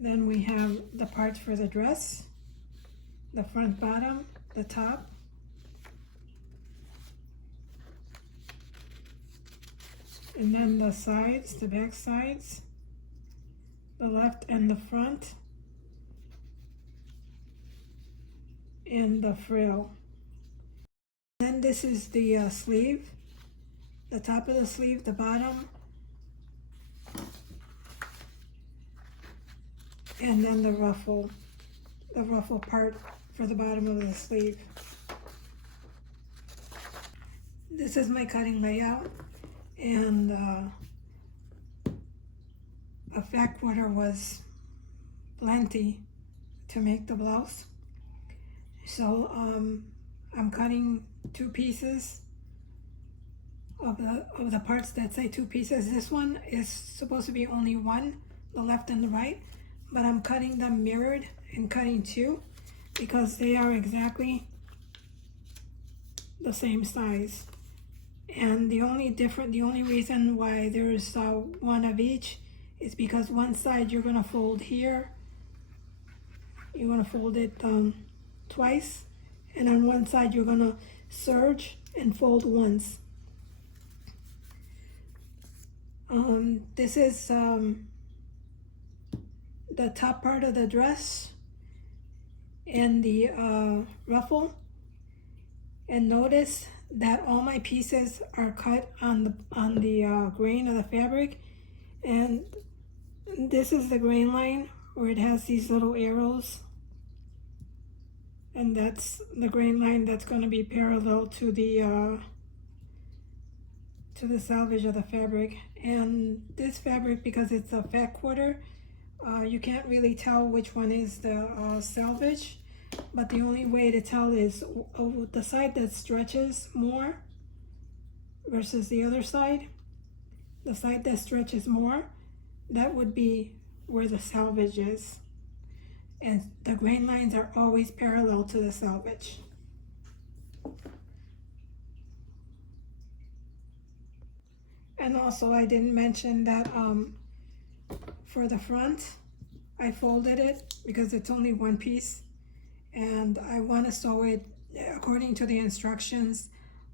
Then we have the parts for the dress, the front, bottom, the top, and then the sides, the back sides, the left and the front, and the frill. Then this is the sleeve, the top of the sleeve, the bottom, and then the ruffle part for the bottom of the sleeve. This is my cutting layout, and a fat quarter was plenty to make the blouse. So I'm cutting 2 pieces of the parts that say 2 pieces. This one is supposed to be only 1, the left and the right, but I'm cutting them mirrored and cutting 2 because they are exactly the same size. And the only reason why there's 1 of each is because one side you're gonna fold here. You're gonna fold it twice, and on one side you're gonna serge and fold once. This is the top part of the dress and the ruffle, and notice that all my pieces are cut on the grain of the fabric, and this is the grain line where it has these little arrows, and that's the grain line that's going to be parallel to the selvage of the fabric. And this fabric, because it's a fat quarter, you can't really tell which one is the selvage, but the only way to tell is the side that stretches more versus the other side. The side that stretches more, that would be where the selvage is, and the grain lines are always parallel to the selvage. And also, I didn't mention that for the front, I folded it because it's only 1 piece, and I want to sew it according to the instructions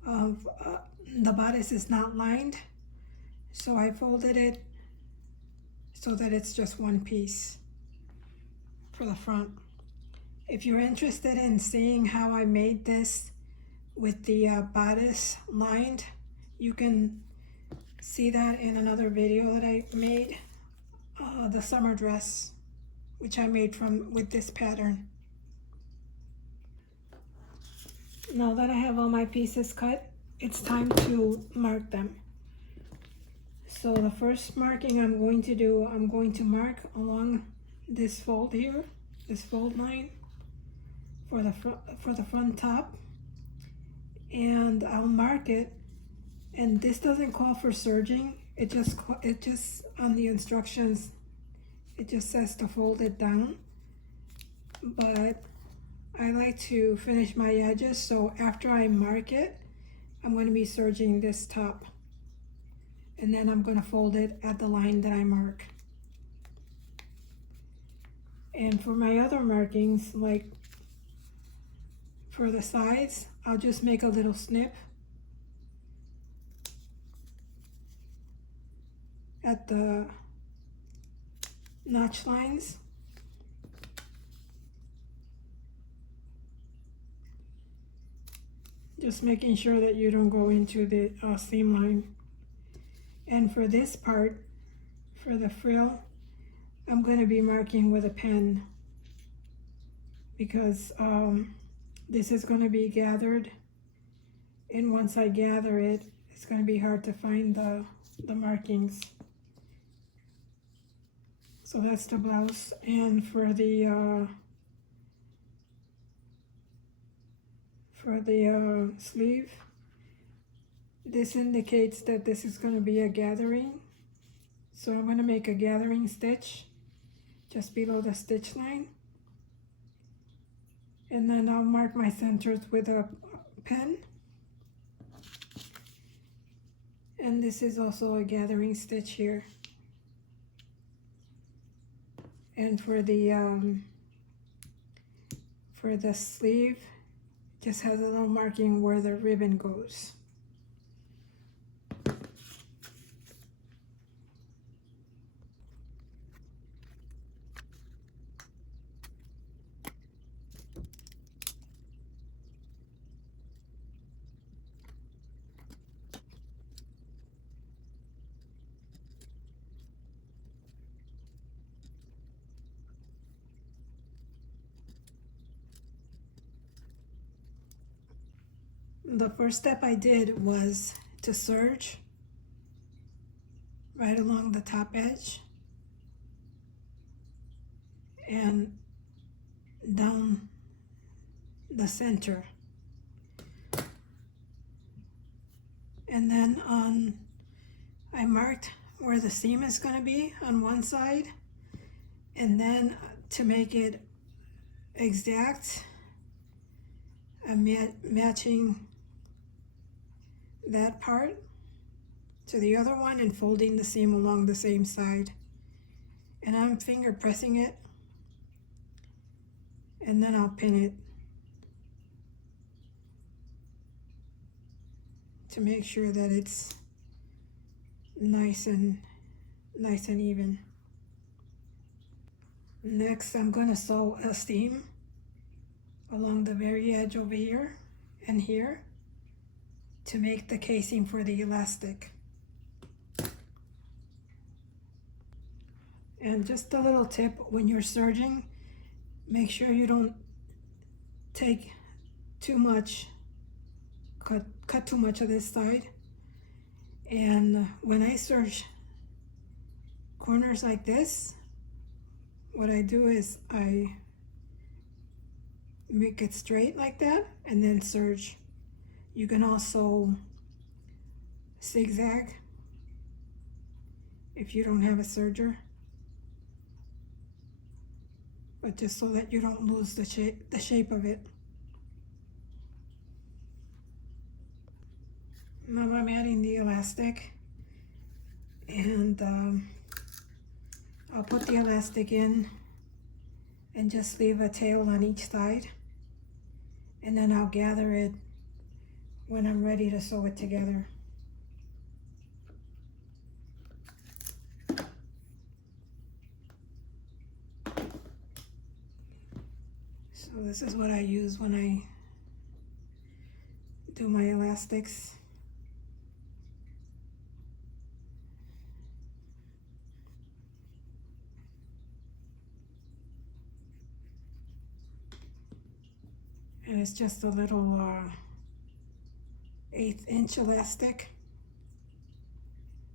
of the bodice is not lined, so I folded it so that it's just 1 piece for the front. If you're interested in seeing how I made this with the bodice lined, you can see that in another video that I made, the summer dress, which I made with this pattern. Now that I have all my pieces cut, it's time to mark them. So the first marking I'm going to do, I'm going to mark along this fold here, this fold line for the front top, and I'll mark it. And this doesn't call for serging. It just on the instructions, it just says to fold it down. But I like to finish my edges, so after I mark it, I'm going to be serging this top, and then I'm going to fold it at the line that I mark. And for my other markings, like for the sides, I'll just make a little snip at the notch lines. Just making sure that you don't go into the seam line. And for this part, for the frill, I'm going to be marking with a pen because this is going to be gathered, and once I gather it, it's going to be hard to find the markings. So that's the blouse. And for the sleeve, this indicates that this is going to be a gathering. So I'm going to make a gathering stitch just below the stitch line, and then I'll mark my centers with a pen. And this is also a gathering stitch here. And for the sleeve, just has a little marking where the ribbon goes. The first step I did was to serge right along the top edge and down the center. And then I marked where the seam is going to be on one side, and then to make it exact, I'm matching that part to the other one and folding the seam along the same side. And I'm finger pressing it, and then I'll pin it to make sure that it's nice and even. Next, I'm going to sew a seam along the very edge over here and here to make the casing for the elastic. And just a little tip, when you're serging, make sure you don't take too much, cut too much of this side. And when I serge corners like this, what I do is I make it straight like that and then serge. You can also zigzag if you don't have a serger, but just so that you don't lose the shape of it. Now I'm adding the elastic, and I'll put the elastic in and just leave a tail on each side, and then I'll gather it when I'm ready to sew it together. So this is what I use when I do my elastics. And it's just a little 1/8 inch elastic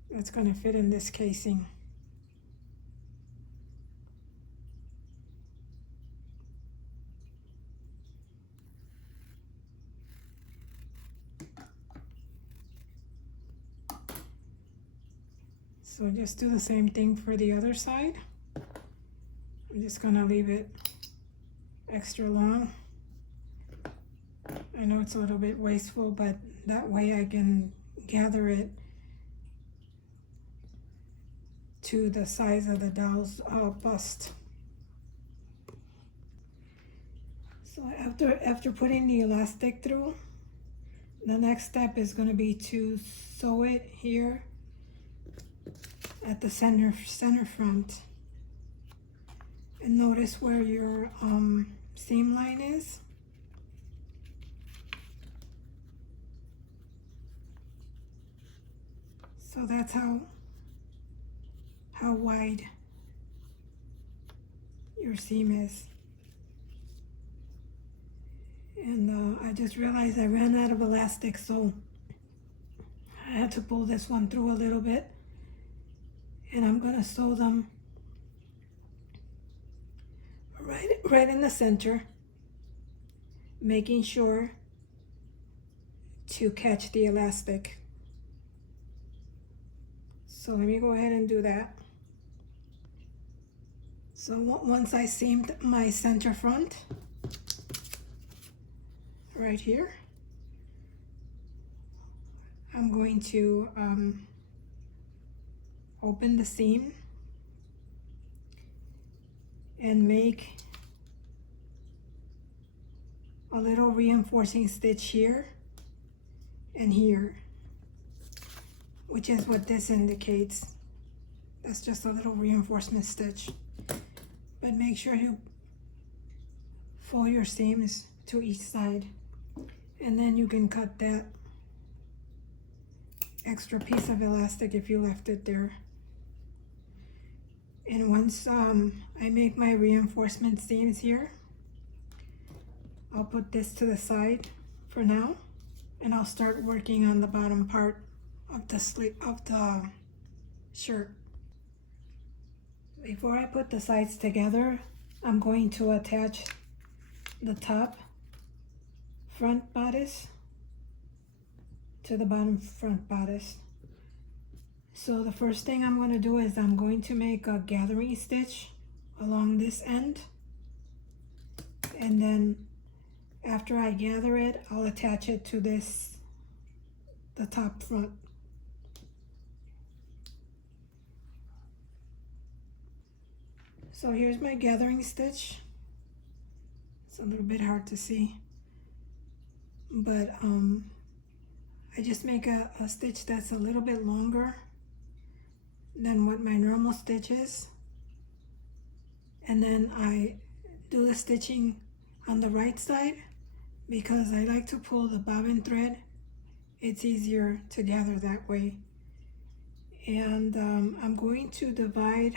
that's going to fit in this casing. So just do the same thing for the other side. I'm just going to leave it extra long. I know it's a little bit wasteful, but that way I can gather it to the size of the doll's bust. So after putting the elastic through, the next step is going to be to sew it here at the center front. And notice where your seam line is. So that's how wide your seam is. And I just realized I ran out of elastic, so I had to pull this one through a little bit. And I'm gonna sew them right in the center, making sure to catch the elastic. So let me go ahead and do that. So once I seamed my center front, right here, I'm going to open the seam and make a little reinforcing stitch here and here, which is what this indicates. That's just a little reinforcement stitch. But make sure you fold your seams to each side, and then you can cut that extra piece of elastic if you left it there. And once I make my reinforcement seams here, I'll put this to the side for now, and I'll start working on the bottom part of the sleeve of the shirt. Before I put the sides together, I'm going to attach the top front bodice to the bottom front bodice. So the first thing I'm going to do is I'm going to make a gathering stitch along this end, and then after I gather it, I'll attach it to the top front. So here's my gathering stitch. It's a little bit hard to see, but I just make a stitch that's a little bit longer than what my normal stitch is, and then I do the stitching on the right side because I like to pull the bobbin thread. It's easier to gather that way. And I'm going to divide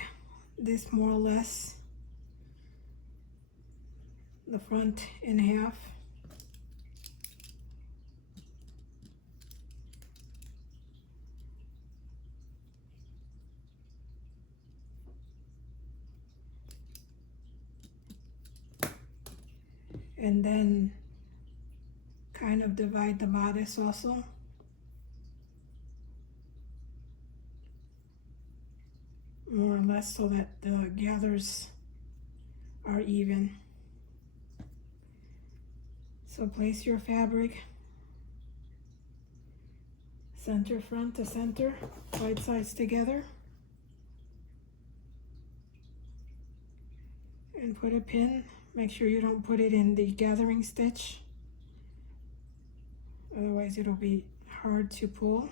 this more or less, the front in half. And then kind of divide the bodice also. More or less so that the gathers are even. So place your fabric center front to center, right sides together, and put a pin. Make sure you don't put it in the gathering stitch, otherwise it'll be hard to pull.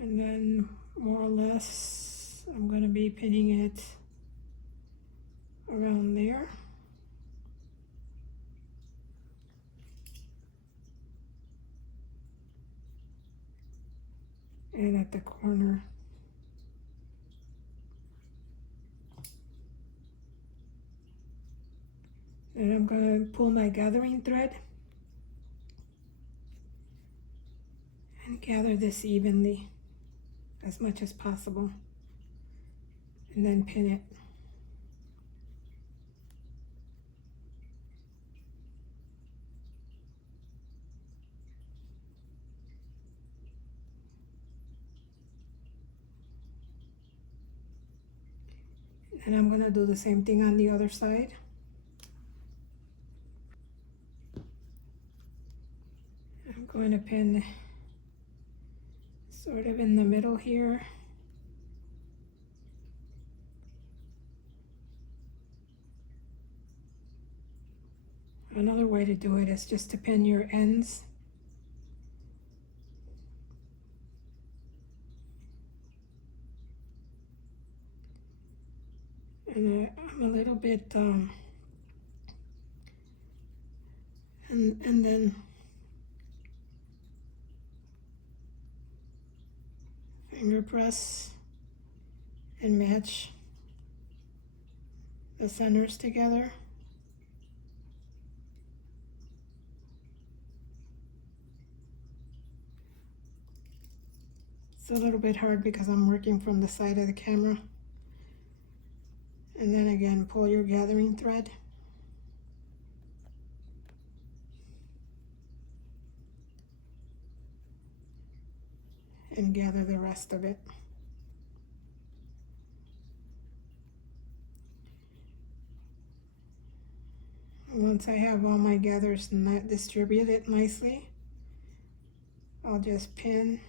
And then more or less I'm going to be pinning it around there. And at the corner. And I'm going to pull my gathering thread and gather this evenly as much as possible, and then pin it. And I'm going to do the same thing on the other side. I'm going to pin sort of in the middle here. Another way to do it is just to pin your ends. And I'm a little bit, and then finger press and match the centers together. It's a little bit hard because I'm working from the side of the camera. And then again, pull your gathering thread. And gather the rest of it. Once I have all my gathers distributed nicely, I'll just pin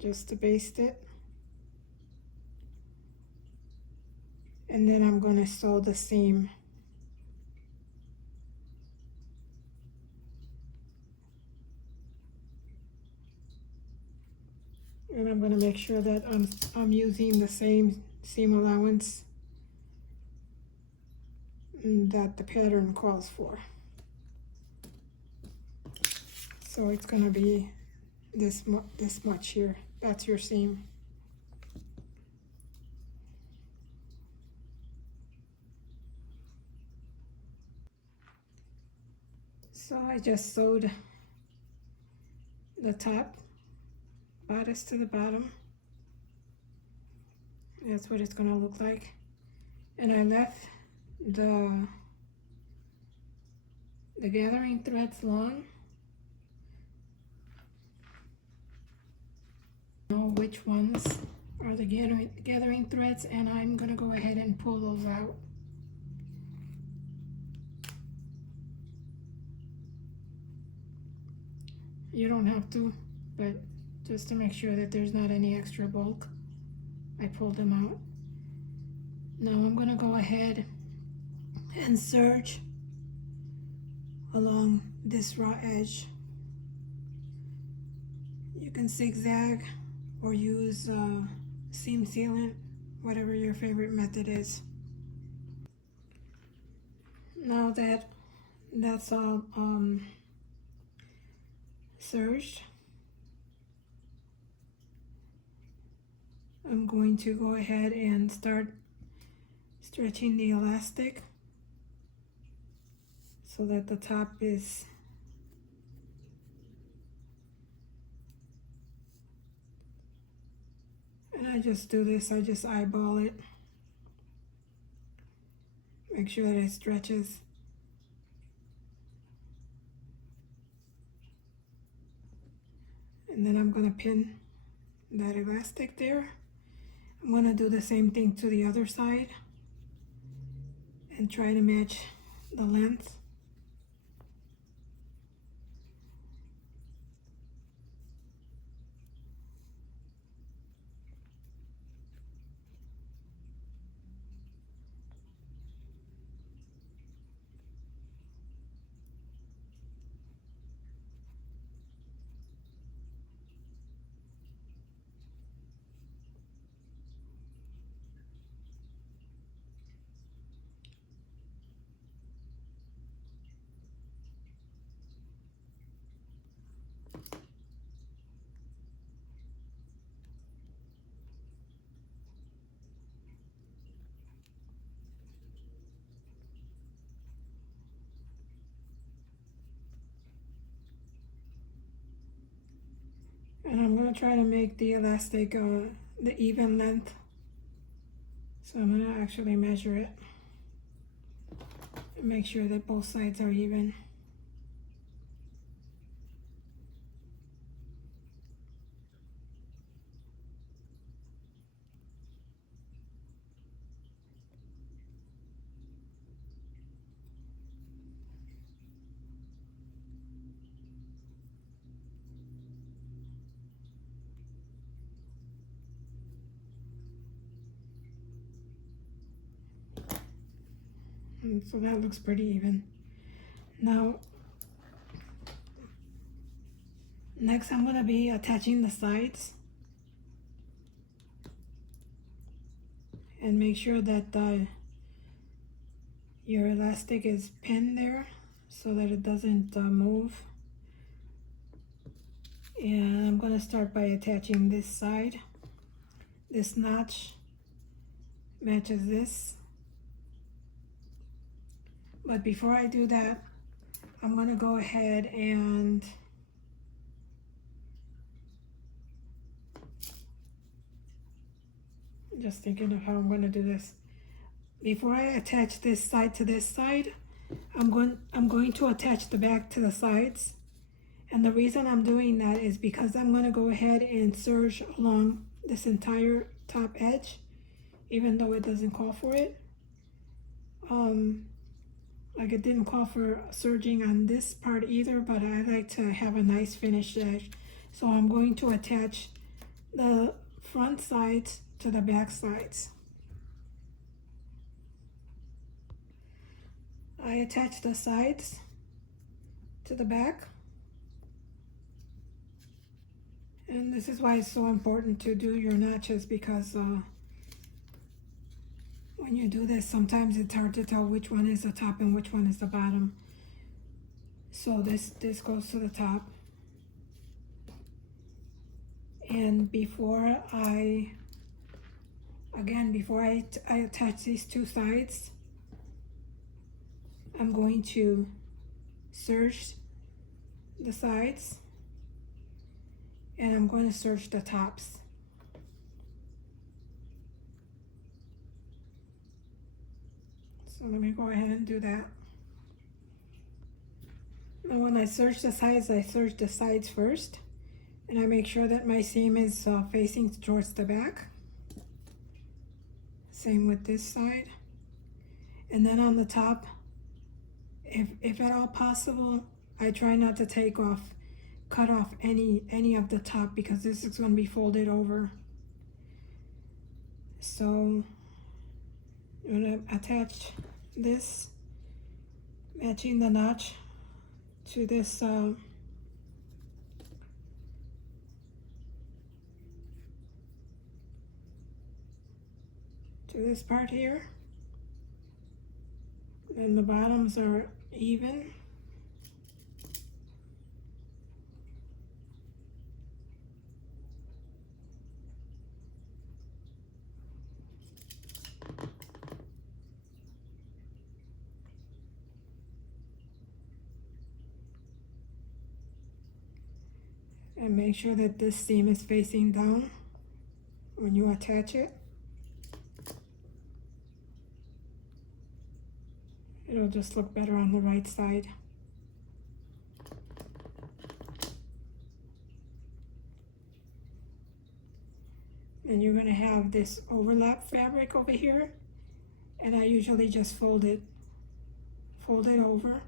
just to baste it. And then I'm going to sew the seam. And I'm going to make sure that I'm using the same seam allowance that the pattern calls for. So it's going to be this much here. That's your seam. So I just sewed the top bodice to the bottom. That's what it's going to look like. And I left the gathering threads long. Know which ones are the gathering threads, and I'm going to go ahead and pull those out. You don't have to, but just to make sure that there's not any extra bulk, I pulled them out. Now I'm going to go ahead and serge along this raw edge. You can zigzag or use seam sealant, whatever your favorite method is. Now that that's all serged, I'm going to go ahead and start stretching the elastic so that the top is and I just do this, I just eyeball it, make sure that it stretches. And then I'm going to pin that elastic there. I'm going to do the same thing to the other side and try to match the length. And I'm going to try to make the elastic the even length. So I'm going to actually measure it and make sure that both sides are even. And so that looks pretty even. Now, next I'm going to be attaching the sides. And make sure that your elastic is pinned there so that it doesn't move. And I'm going to start by attaching this side. This notch matches this. But before I do that, I'm going to go ahead and just thinking of how I'm going to do this. Before I attach this side to this side, I'm going to attach the back to the sides. And the reason I'm doing that is because I'm going to go ahead and serge along this entire top edge, even though it doesn't call for it. Like it didn't call for serging on this part either, but I like to have a nice finished edge. So I'm going to attach the front sides to the back sides. I attach the sides to the back, and this is why it's so important to do your notches, because when you do this, sometimes it's hard to tell which one is the top and which one is the bottom. So this goes to the top. And before I attach these two sides, I'm going to serge the sides, and I'm going to serge the tops. So let me go ahead and do that. Now when I serge the sides first, and I make sure that my seam is facing towards the back. Same with this side. And then on the top, if at all possible, I try not to cut off any of the top, because this is going to be folded over. So I'm going to attach this, matching the notch to this to this part here, and the bottoms are even. And make sure that this seam is facing down when you attach it. It'll just look better on the right side. And you're going to have this overlap fabric over here, and I usually just fold it over,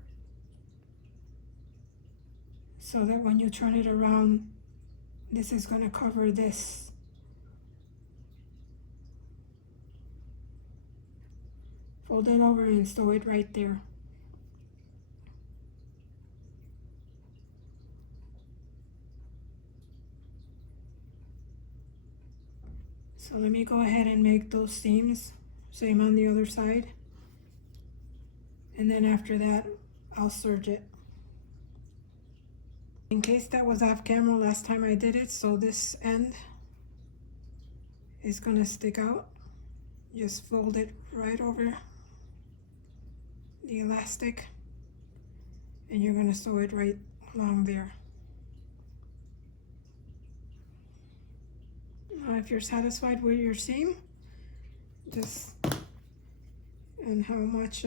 so that when you turn it around, this is going to cover this. Fold it over and sew it right there. So let me go ahead and make those seams, same on the other side. And then after that, I'll serge it. In case that was off camera last time I did it, so this end is gonna stick out. Just fold it right over the elastic, and you're gonna sew it right along there. Now if you're satisfied with your seam, and how much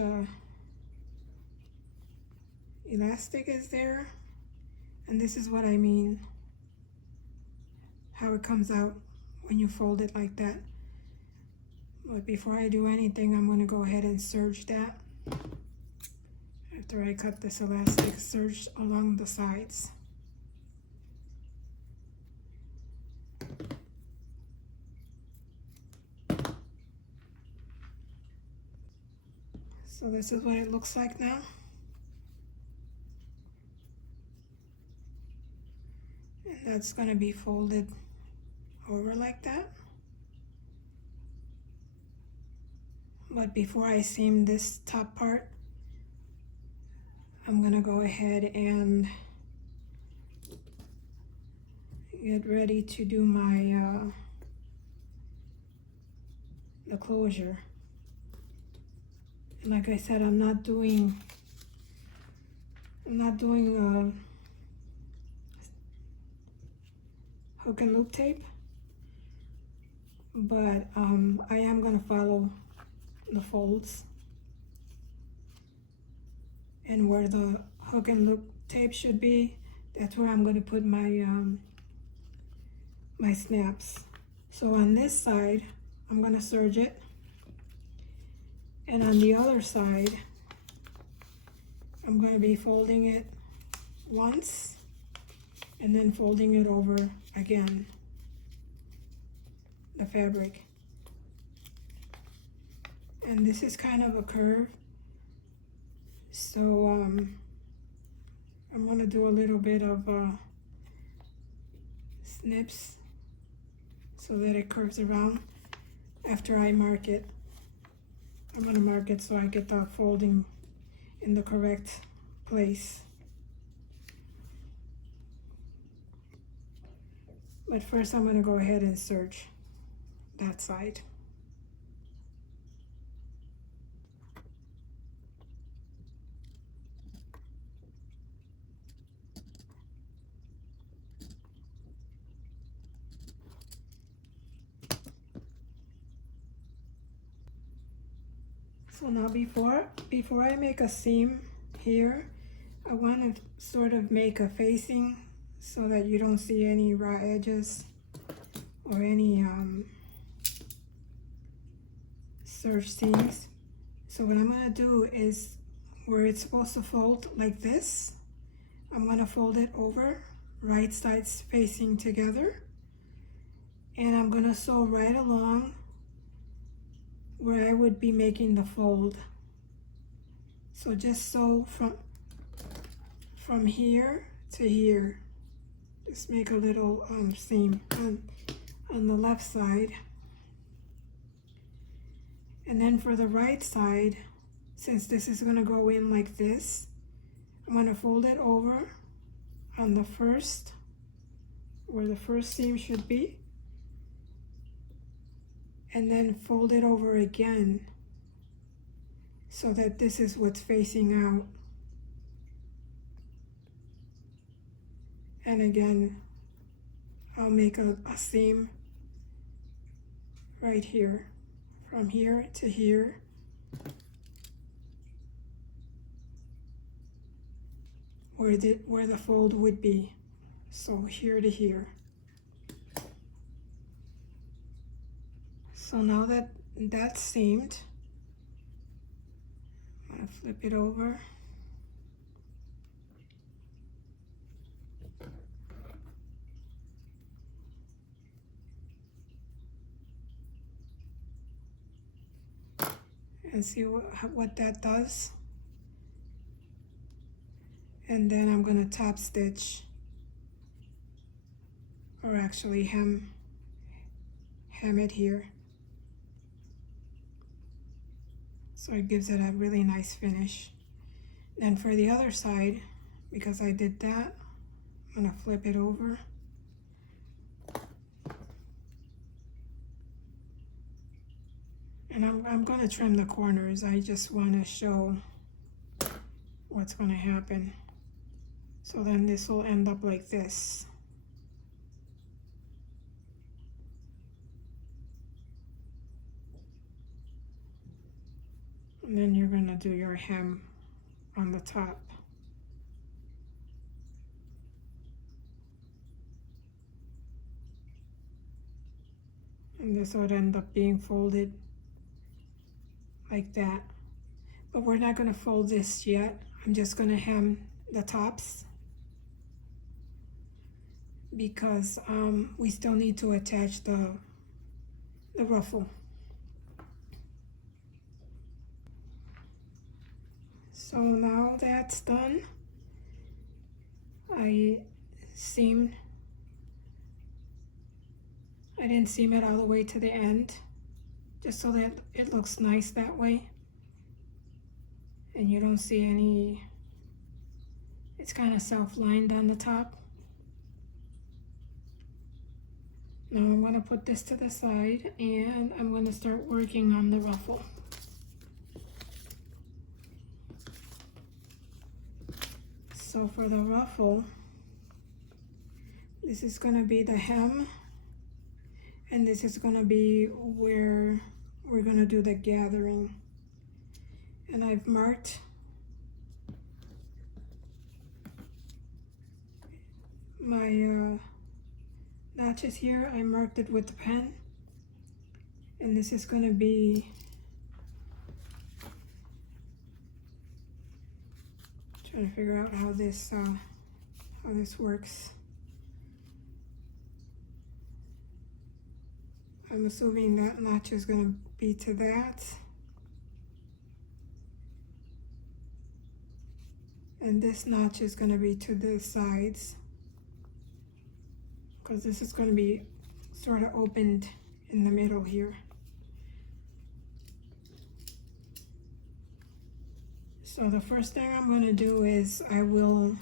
elastic is there, and this is what I mean, how it comes out when you fold it like that. But before I do anything, I'm going to go ahead and serge that. After I cut this elastic, serge along the sides. So this is what it looks like now. And that's going to be folded over like that. But before I seam this top part, I'm going to go ahead and get ready to do my the closure. And like I said, I'm not doing hook and loop tape, but I am going to follow the folds, and where the hook and loop tape should be, that's where I'm going to put my my snaps. So on this side, I'm going to serge it, and on the other side, I'm going to be folding it once and then folding it over again. the fabric. And this is kind of a curve, so I'm gonna do a little bit of snips so that it curves around after I mark it. I'm gonna mark it so I get the folding in the correct place. But first I'm gonna go ahead and serge that side. So now before I make a seam here, I want to sort of make a facing so that you don't see any raw edges or any serge seams. So what I'm going to do is, where it's supposed to fold like this, I'm going to fold it over, right sides facing together, and I'm going to sew right along where I would be making the fold. So just sew from here to here. Just make a little seam on the left side. And then for the right side, since this is going to go in like this, I'm going to fold it over on the first, where the first seam should be, and then fold it over again so that this is what's facing out. And again, I'll make a seam right here, from here to here. Where the fold would be. So here to here. So now that that's seamed, I'm gonna flip it over. And see what that does. And then I'm gonna top stitch, or actually hem it here. So it gives it a really nice finish. Then for the other side, because I did that, I'm gonna flip it over. And I'm gonna trim the corners. I just wanna show what's gonna happen. So then this will end up like this. And then you're gonna do your hem on the top. And this would end up being folded like that. But we're not gonna fold this yet. I'm just gonna hem the tops because we still need to attach the ruffle. So now that's done. I didn't seam it all the way to the end, just so that it looks nice that way. And you don't see any, it's kind of self-lined on the top. Now I'm going to put this to the side and I'm going to start working on the ruffle. So for the ruffle, this is going to be the hem, and this is going to be where we're going to do the gathering. And I've marked my notches here. I marked it with the pen, and this is going to be trying to figure out how this works. I'm assuming that notch is going to be to that. And this notch is going to be to the sides, because this is going to be sort of opened in the middle here. So the first thing I'm going to do is I will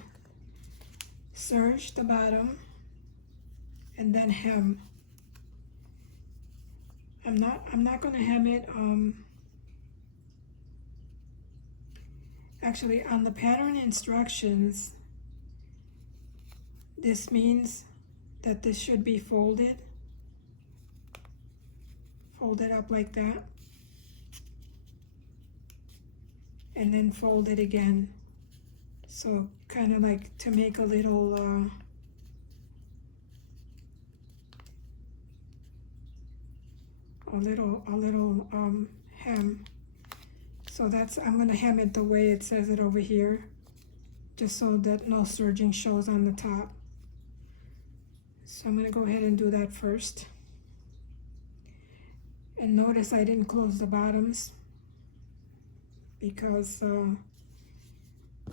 serge the bottom and then hem. I'm not going to hem it actually on the pattern instructions. This means that this should be folded up like that, and then fold it again. So kind of like to make a little hem. So that's, I'm going to hem it the way it says it over here, just so that no serging shows on the top. So I'm going to go ahead and do that first. And notice I didn't close the bottoms, because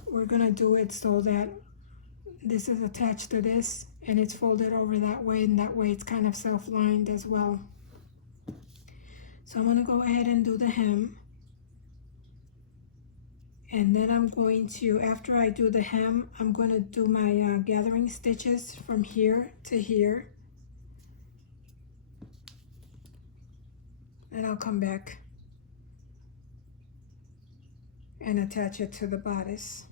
we're going to do it so that this is attached to this and it's folded over that way, and that way it's kind of self-lined as well. So I'm going to go ahead and do the hem. And then I'm going to, after I do the hem, I'm going to do my gathering stitches from here to here. And I'll come back and attach it to the bodice.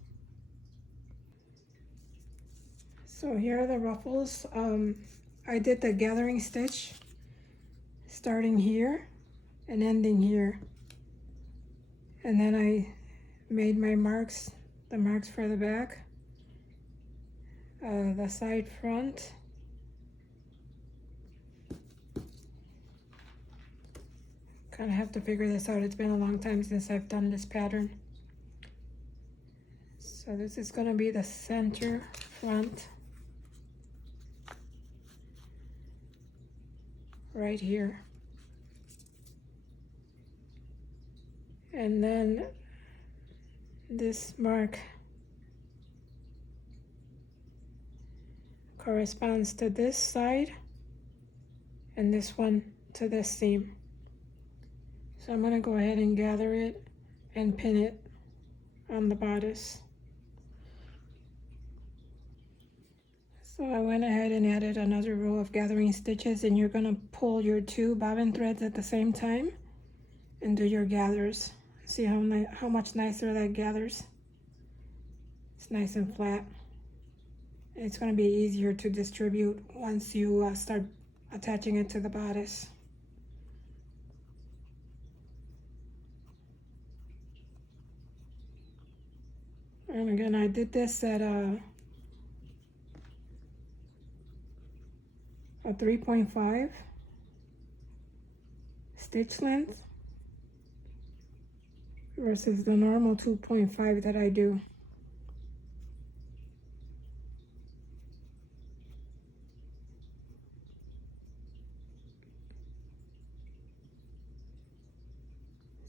So here are the ruffles. I did the gathering stitch starting here and ending here. And then I made my marks, the marks for the back, the side front, kind of have to figure this out. It's been a long time since I've done this pattern. So this is going to be the center front right here, and then this mark corresponds to this side, and this one to this seam. So I'm going to go ahead and gather it and pin it on the bodice. So I went ahead and added another row of gathering stitches, and you're going to pull your 2 bobbin threads at the same time and do your gathers. See how much nicer that gathers? It's nice and flat. It's going to be easier to distribute once you start attaching it to the bodice. And again, I did this at a 3.5 stitch length versus the normal 2.5 that I do.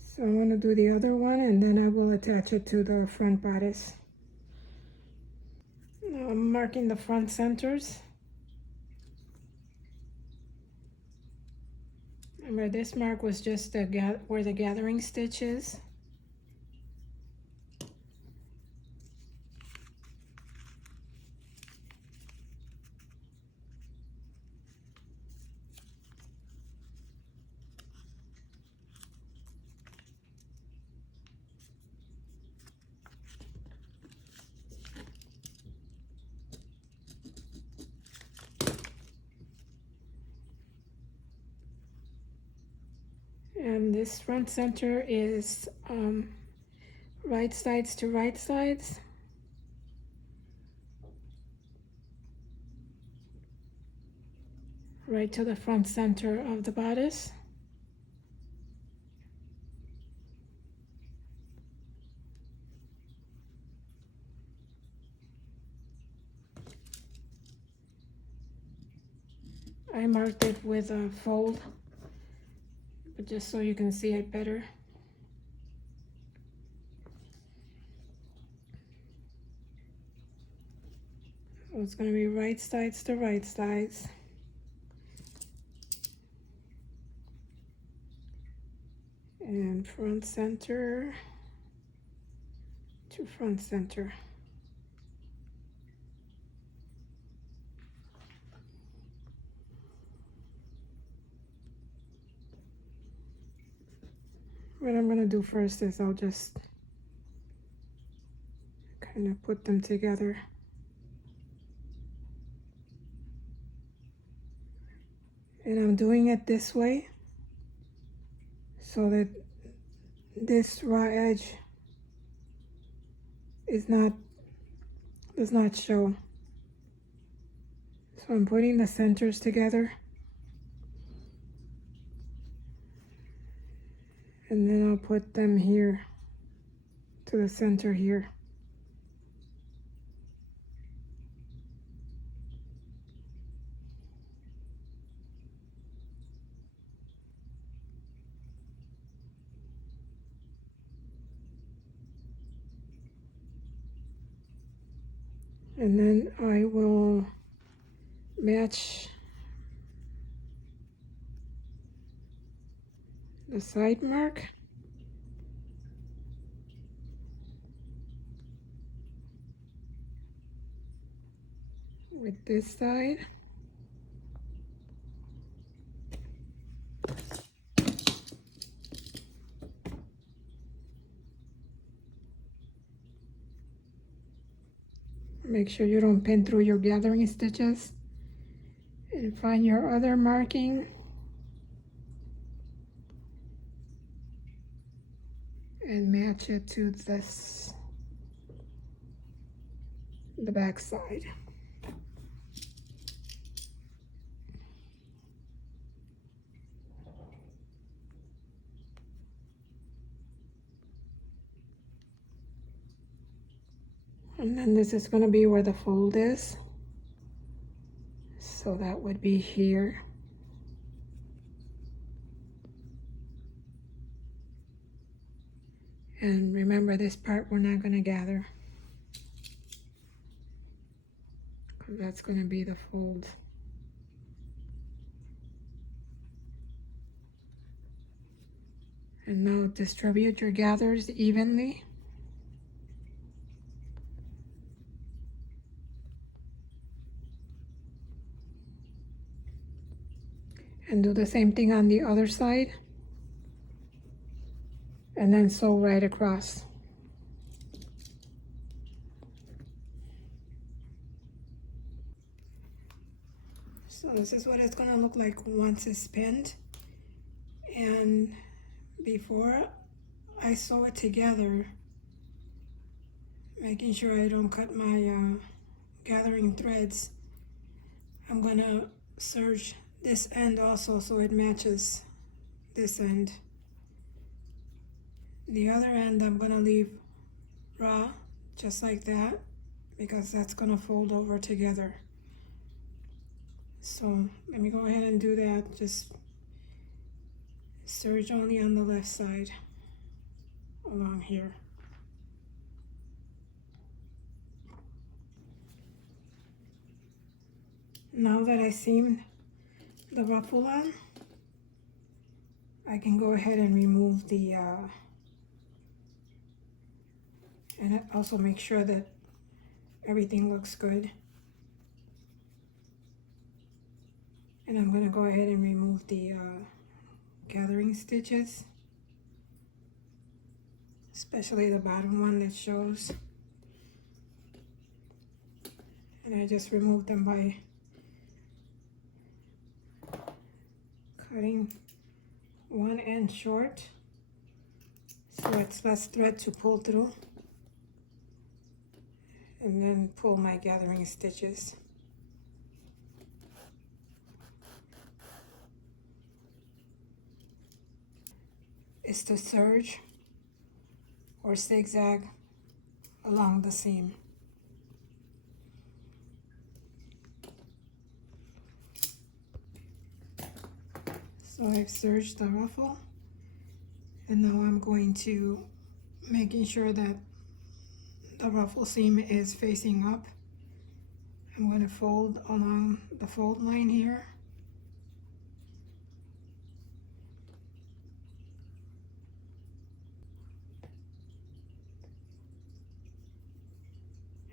So I'm going to do the other one, and then I will attach it to the front bodice. Now I'm marking the front centers. Remember, this mark was just where the gathering stitch is. And this front center is right sides to right sides. Right to the front center of the bodice. I marked it with a fold but just so you can see it better. So it's going to be right sides to right sides. And front center to front center. What I'm going to do first is I'll just kind of put them together. And I'm doing it this way so that this raw edge does not show. So I'm putting the centers together. And then I'll put them here to the center here. And then I will match the side mark with this side. Make sure you don't pin through your gathering stitches. And find your other marking. And match it to this, the back side. And then this is going to be where the fold is. So that would be here. And remember, this part we're not going to gather, because that's going to be the fold. And now distribute your gathers evenly. And do the same thing on the other side. And then sew right across. So this is what it's gonna look like once it's pinned. And before I sew it together, making sure I don't cut my gathering threads, I'm gonna serge this end also so it matches this end. The other end I'm gonna leave raw, just like that, because that's gonna fold over together. So let me go ahead and do that. Just serge only on the left side along here. Now that I seamed the ruffle on, I can go ahead and remove the and also make sure that everything looks good. And I'm going to go ahead and remove the gathering stitches, especially the bottom one that shows. And I just removed them by cutting one end short so it's less thread to pull through, and then pull my gathering stitches. Is to serge or zigzag along the seam. So I've serged the ruffle. And now I'm going to making sure that the ruffle seam is facing up. I'm going to fold along the fold line here.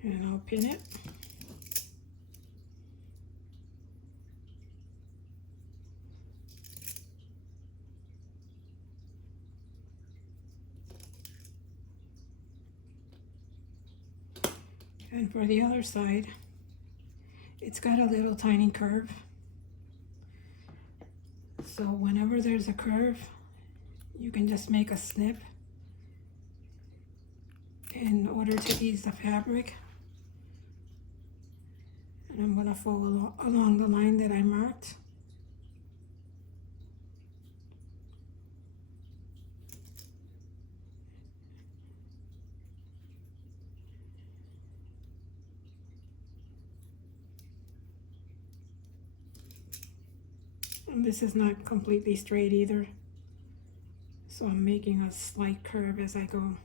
And I'll pin it. And for the other side, it's got a little tiny curve. So whenever there's a curve, you can just make a snip in order to ease the fabric. And I'm going to follow along the line that I marked. And this is not completely straight either, so I'm making a slight curve as I go.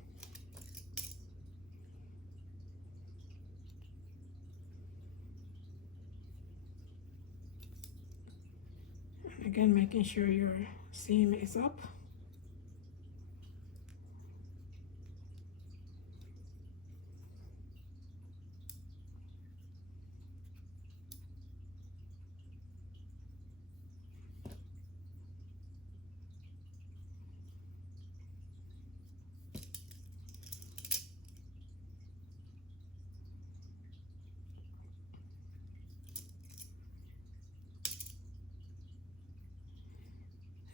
And again, making sure your seam is up.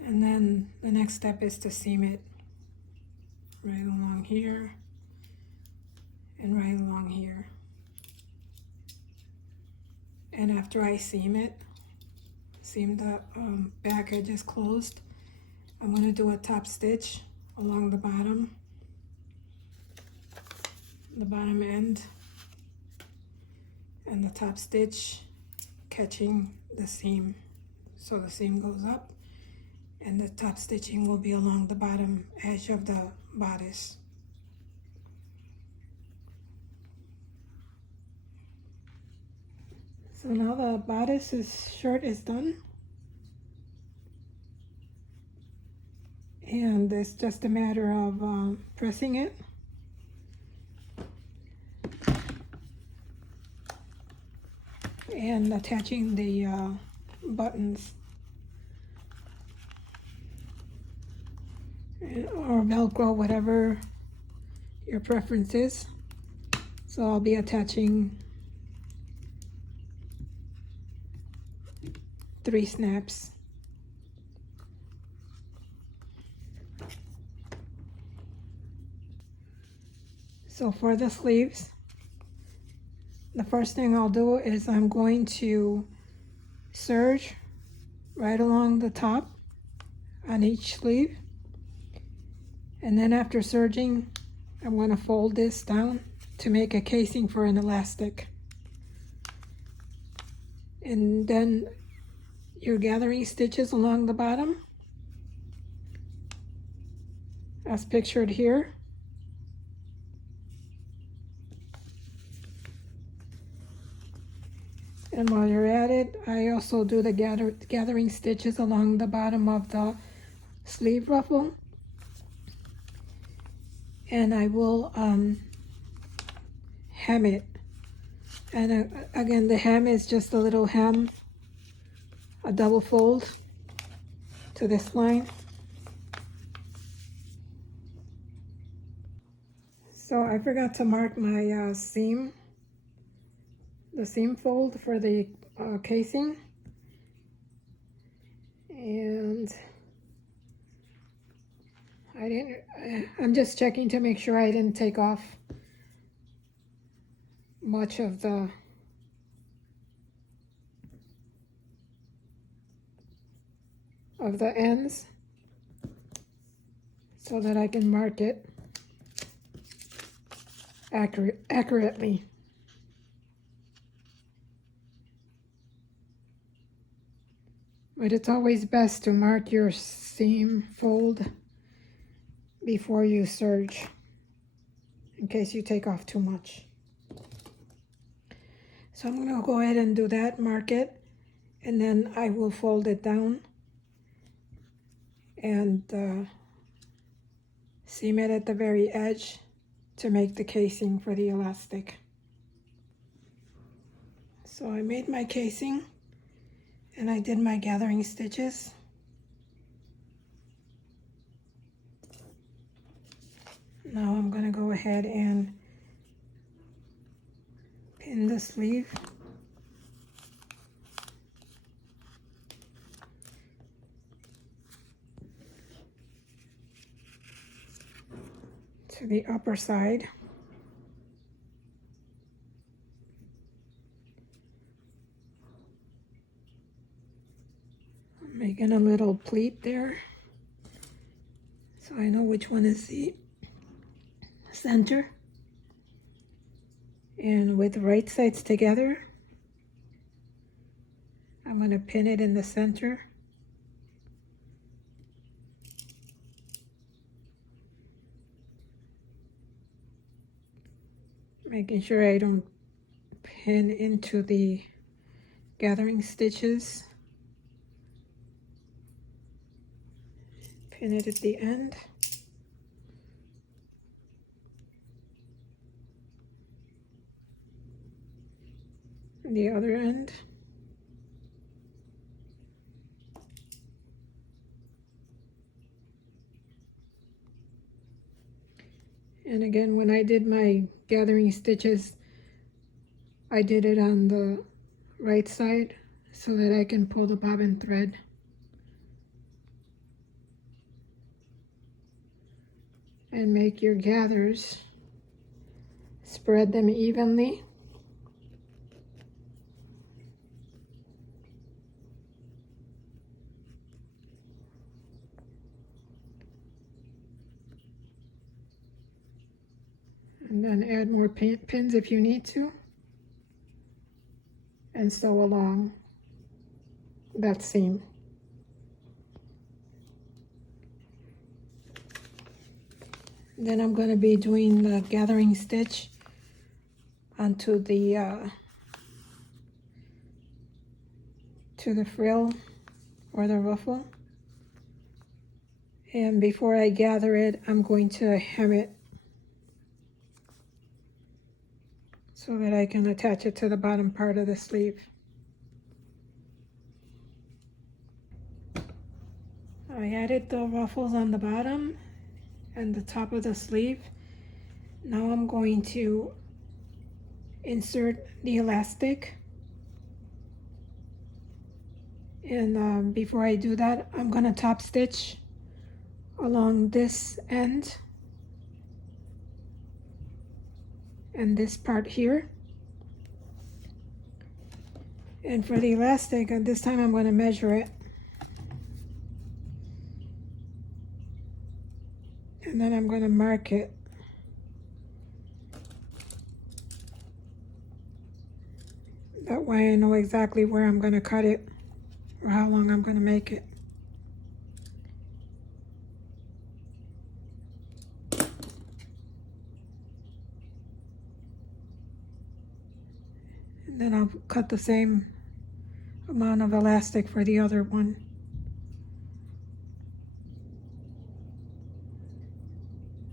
And then the next step is to seam it right along here and right along here. And after I seam the back edges closed, I'm going to do a top stitch along the bottom end, and the top stitch catching the seam. So the seam goes up, and the top stitching will be along the bottom edge of the bodice. So now the bodice shirt is done, and it's just a matter of pressing it. And attaching the buttons or Velcro, whatever your preference is. So I'll be attaching 3 snaps. So for the sleeves, the first thing I'll do is I'm going to serge right along the top on each sleeve. And then after serging, I'm going to fold this down to make a casing for an elastic. And then your gathering stitches along the bottom, as pictured here. And while you're at it, I also do the gathering stitches along the bottom of the sleeve ruffle. And I will hem it. And again, the hem is just a little hem, a double fold to this line. So I forgot to mark my seam, the seam fold for the casing. And I'm just checking to make sure I didn't take off much of the ends, so that I can mark it accurately. But it's always best to mark your seam fold before you serge, in case you take off too much. So I'm going to go ahead and do that, mark it, and then I will fold it down and seam it at the very edge to make the casing for the elastic. So I made my casing and I did my gathering stitches. Now I'm going to go ahead and pin the sleeve. To the upper side. I'm making a little pleat there, so I know which one is the center. And with the right sides together, I'm going to pin it in the center. Making sure I don't pin into the gathering stitches. Pin it at the end. And the other end. And again, when I did my gathering stitches, I did it on the right side so that I can pull the bobbin thread. And make your gathers. Spread them evenly. And then add more pins if you need to. And sew along that seam. Then I'm going to be doing the gathering stitch onto the to the frill or the ruffle. And before I gather it, I'm going to hem it so that I can attach it to the bottom part of the sleeve. I added the ruffles on the bottom and the top of the sleeve. Now I'm going to insert the elastic. And before I do that, I'm going to top stitch along this end and this part here. And for the elastic, this time I'm going to measure it. And then I'm going to mark it. That way I know exactly where I'm going to cut it or how long I'm going to make it. And then I'll cut the same amount of elastic for the other one.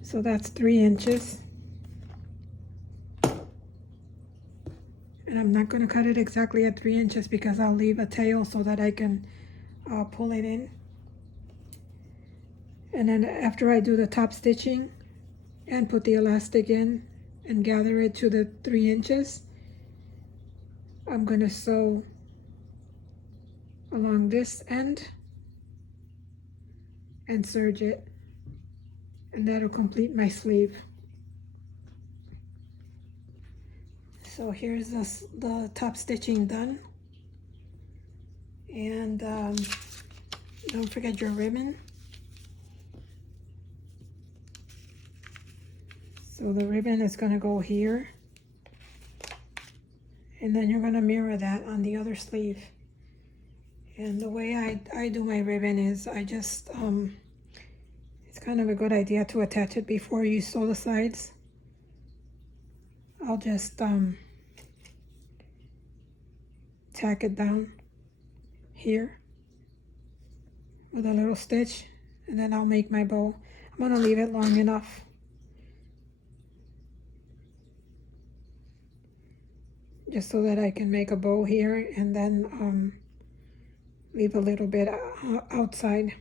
So that's 3 inches. And I'm not going to cut it exactly at 3 inches because I'll leave a tail so that I can pull it in. And then after I do the top stitching and put the elastic in and gather it to the 3 inches, I'm going to sew along this end and serge it, and that'll complete my sleeve. So here's the top stitching done. And don't forget your ribbon. So the ribbon is going to go here. And then you're going to mirror that on the other sleeve. And the way I do my ribbon is I just, it's kind of a good idea to attach it before you sew the sides. I'll just tack it down here with a little stitch, and then I'll make my bow. I'm gonna leave it long enough. Just so that I can make a bow here, and then leave a little bit outside.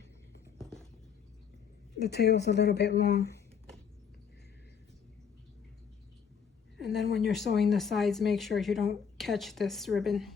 The tail's a little bit long. And then when you're sewing the sides, make sure you don't catch this ribbon.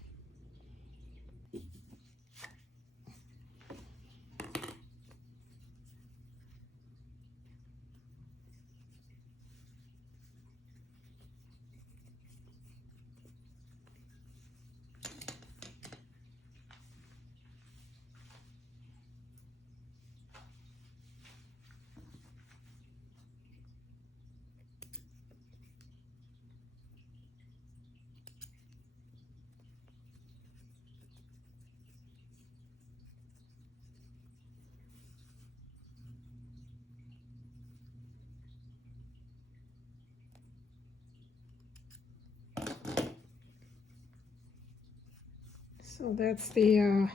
So that's the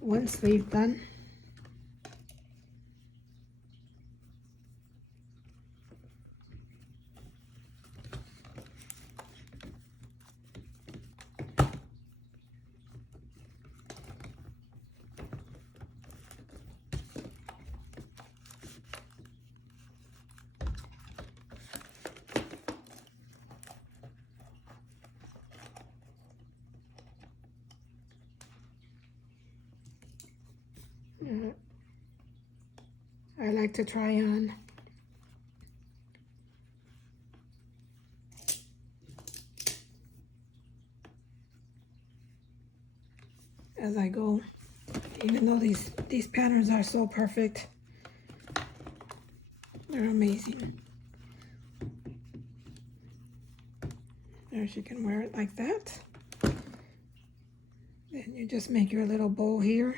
one sleeve done. I like to try on as I go, even though these patterns are so perfect. They're amazing. There, she can wear it like that. Then you just make your little bow here.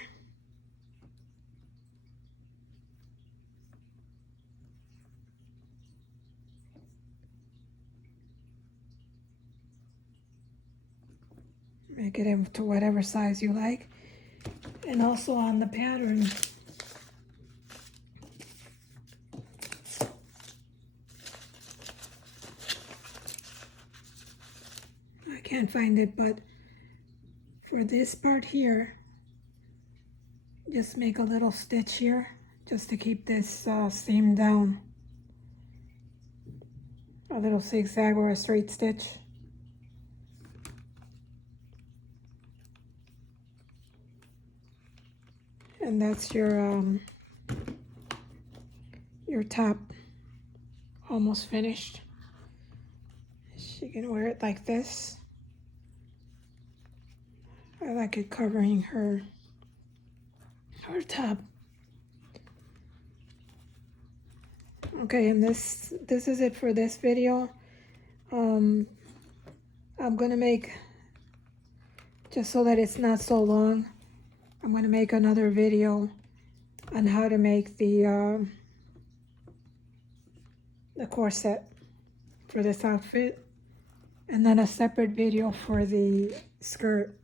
Make it into whatever size you like. And also on the pattern, I can't find it, but for this part here, just make a little stitch here just to keep this seam down. A little zigzag or a straight stitch. And that's your top almost finished. She can wear it like this. I like it covering her top. Okay, and this is it for this video. I'm gonna make, just so that it's not so long, I'm gonna make another video on how to make the corset for this outfit, and then a separate video for the skirt.